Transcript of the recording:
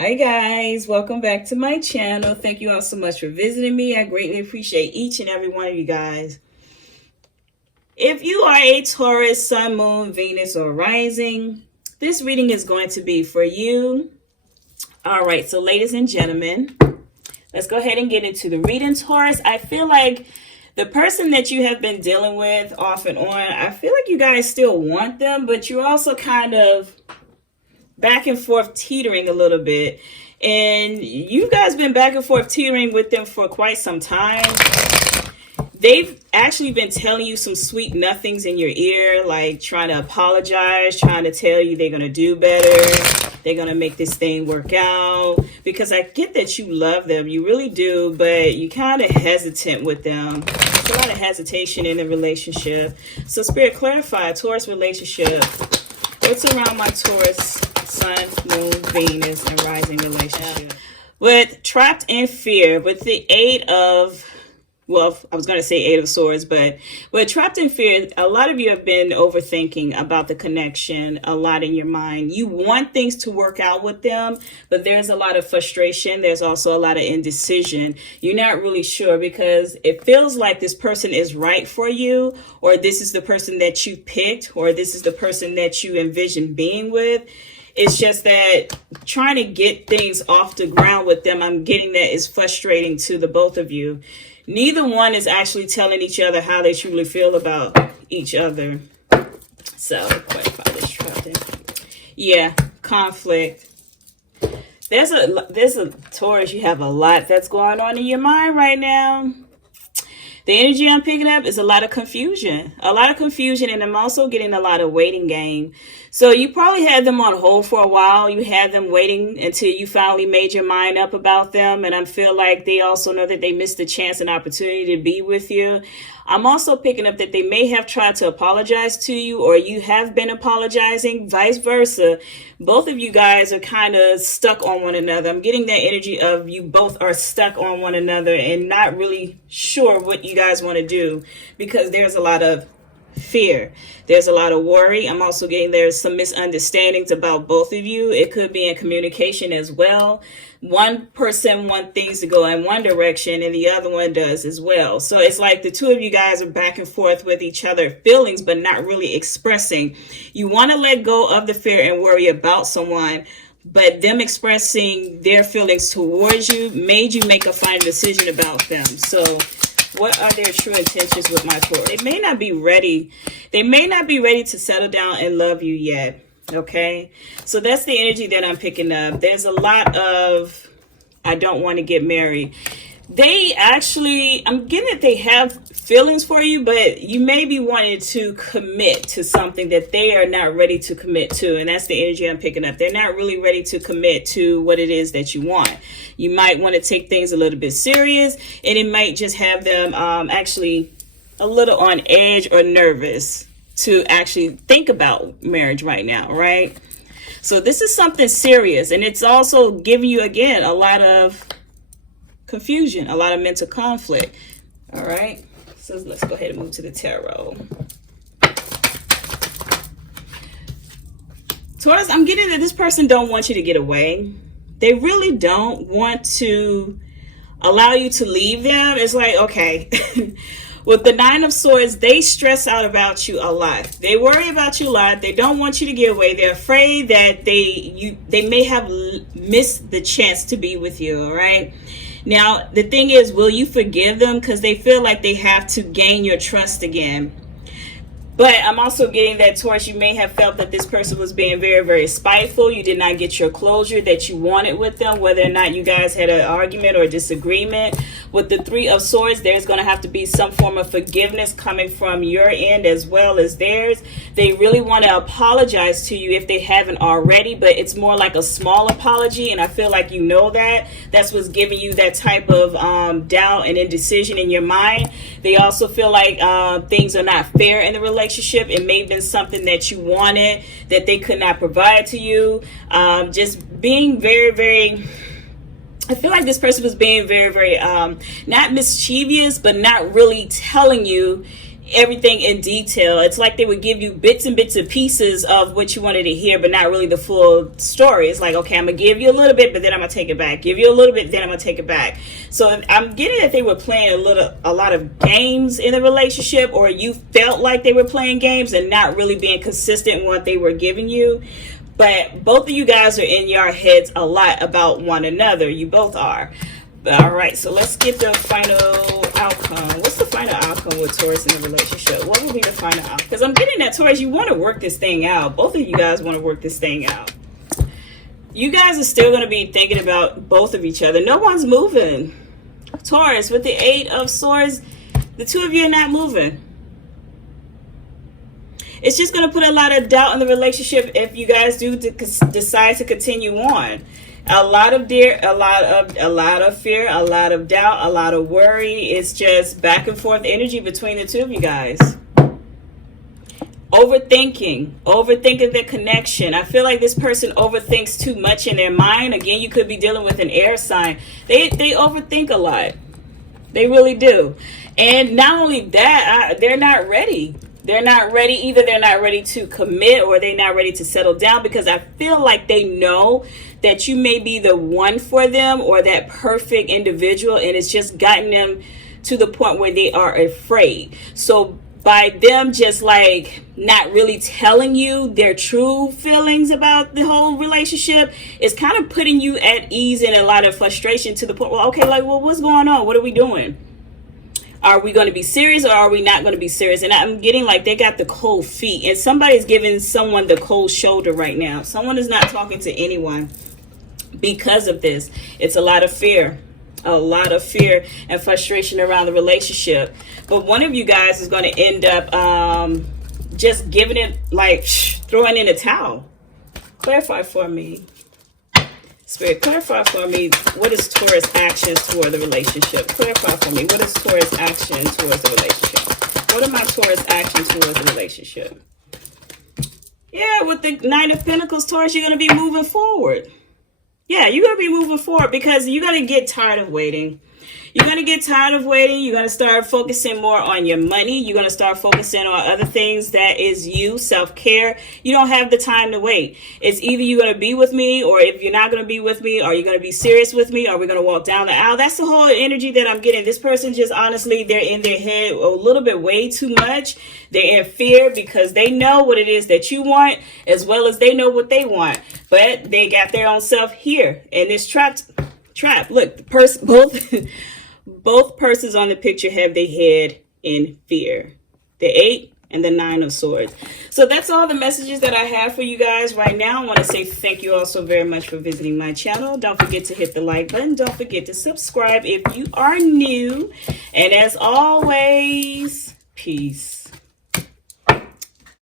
Hi guys, welcome back to my channel. Thank you all so much for visiting me. I greatly appreciate each and every one of you guys. If you are a Taurus, Sun, Moon, Venus, or Rising, this reading is going to be for you. All right, so ladies and gentlemen, let's go ahead and get into the reading. Taurus, I feel like the person that you have been dealing with off and on, I feel like you guys still want them, but you're also kind of back and forth teetering a little bit, and you guys been back and forth teetering with them for quite some time. They've actually been telling you some sweet nothings in your ear, like trying to apologize, trying to tell you they're going to do better, they're going to make this thing work out, because I get that you love them, you really do, but you kind of hesitant with them. There's a lot of hesitation in the relationship. So Spirit, clarify Taurus relationship. What's around my Taurus Sun, Moon, Venus, and Rising relationship? With trapped in fear, with the Eight of, well, I was going to say Eight of Swords, but with trapped in fear, a lot of you have been overthinking about the connection a lot in your mind. You want things to work out with them, but there's a lot of frustration. There's also a lot of indecision. You're not really sure because it feels like this person is right for you, or this is the person that you picked, or this is the person that you envision being with. It's just that trying to get things off the ground with them, I'm getting that is frustrating to the both of you. Neither one is actually telling each other how they truly feel about each other. So, clarify this trapped in. Yeah, conflict. There's a Taurus, you have a lot that's going on in your mind right now. The energy I'm picking up is a lot of confusion. And I'm also getting a lot of waiting game. So you probably had them on hold for a while. You had them waiting until you finally made your mind up about them. And I feel like they also know that they missed a chance and opportunity to be with you. I'm also picking up that they may have tried to apologize to you, or you have been apologizing, vice versa. Both of you guys are kind of stuck on one another. I'm getting that energy of you both are stuck on one another and not really sure what you guys want to do, because there's a lot of fear. There's a lot of worry. I'm also getting there's some misunderstandings about both of you. It could be in communication as well. One person wants things to go in one direction and the other one does as well. So it's like the two of you guys are back and forth with each other feelings, but not really expressing. You want to let go of the fear and worry about someone, but them expressing their feelings towards you made you make a final decision about them. So what are their true intentions with my Taurus? They may not be ready. They may not be ready to settle down and love you yet. Okay, so that's the energy that I'm picking up. There's a lot of, I don't want to get married. They actually, I'm getting that they have feelings for you, but you may be wanting to commit to something that they are not ready to commit to. And that's the energy I'm picking up. They're not really ready to commit to what it is that you want. You might want to take things a little bit serious, and it might just have them actually a little on edge or nervous to actually think about marriage right now, right? So this is something serious, and it's also giving you, again, a lot of confusion, a lot of mental conflict. All right, so let's go ahead and move to the tarot. Taurus, I'm getting that this person don't want you to get away. They really don't want to allow you to leave them. It's like, okay. With the Nine of Swords, they stress out about you a lot. They worry about you a lot. They don't want you to get away. They're afraid that they may have missed the chance to be with you, all right? Now, the thing is, will you forgive them? Because they feel like they have to gain your trust again. But I'm also getting that, Taurus, you may have felt that this person was being very, very spiteful. You did not get your closure that you wanted with them, whether or not you guys had an argument or disagreement. With the Three of Swords, there's going to have to be some form of forgiveness coming from your end as well as theirs. They really want to apologize to you if they haven't already, but it's more like a small apology, and I feel like you know that. That's what's giving you that type of doubt and indecision in your mind. They also feel like things are not fair in the relationship. It may have been something that you wanted that they could not provide to you. Just being very, very, I feel like this person was being very, very, not mischievous, but not really telling you everything in detail. It's like they would give you bits and bits and pieces of what you wanted to hear, but not really the full story. It's like, okay, I'm gonna give you a little bit, but then I'm gonna take it back. Give you a little bit, then I'm gonna take it back. So I'm getting that they were playing a lot of games in the relationship, or you felt like they were playing games and not really being consistent in what they were giving you. But both of you guys are in your heads a lot about one another. You both are. All right, so let's get the final outcome. What's the final outcome with Taurus in the relationship? What will be the final outcome? Because I'm getting that, Taurus, you want to work this thing out. Both of you guys want to work this thing out. You guys are still going to be thinking about both of each other. No one's moving. Taurus, with the 8 of Swords, the two of you are not moving. It's just going to put a lot of doubt in the relationship if you guys do decide to continue on. A lot of fear, a lot of doubt, a lot of worry. It's just back and forth energy between the two of you guys. Overthinking the connection. I feel like this person overthinks too much in their mind. Again, you could be dealing with an air sign. They overthink a lot. They really do. And not only that, they're not ready. They're not ready. Either they're not ready to commit or they're not ready to settle down, because I feel like they know that you may be the one for them or that perfect individual, and it's just gotten them to the point where they are afraid. So by them just like not really telling you their true feelings about the whole relationship, it's kind of putting you at ease and a lot of frustration to the point where, okay, like, well, what's going on? What are we doing? Are we going to be serious or are we not going to be serious? And I'm getting like they got the cold feet, and somebody's giving someone the cold shoulder right now. Someone is not talking to anyone because of this. It's a lot of fear and frustration around the relationship. But one of you guys is going to end up just giving it, like, throwing in a towel. Clarify for me. Spirit, clarify for me, what is Taurus actions toward the relationship? Clarify for me, what is Taurus action towards the relationship? What are my Taurus actions towards the relationship? Yeah, with the 9 of Pentacles, Taurus, you're going to be moving forward. Yeah, you're going to be moving forward because you're going to get tired of waiting. You're going to get tired of waiting. You're going to start focusing more on your money. You're going to start focusing on other things that is you, self-care. You don't have the time to wait. It's either you're going to be with me, or if you're not going to be with me, are you going to be serious with me? Are we going to walk down the aisle? That's the whole energy that I'm getting. This person just honestly, they're in their head a little bit way too much. They're in fear because they know what it is that you want as well as they know what they want. But they got their own self here in this trap. Look, both persons on the picture have their head in fear. The 8 and the 9 of Swords. So that's all the messages that I have for you guys right now. I want to say thank you all so very much for visiting my channel. Don't forget to hit the like button. Don't forget to subscribe if you are new. And as always, peace.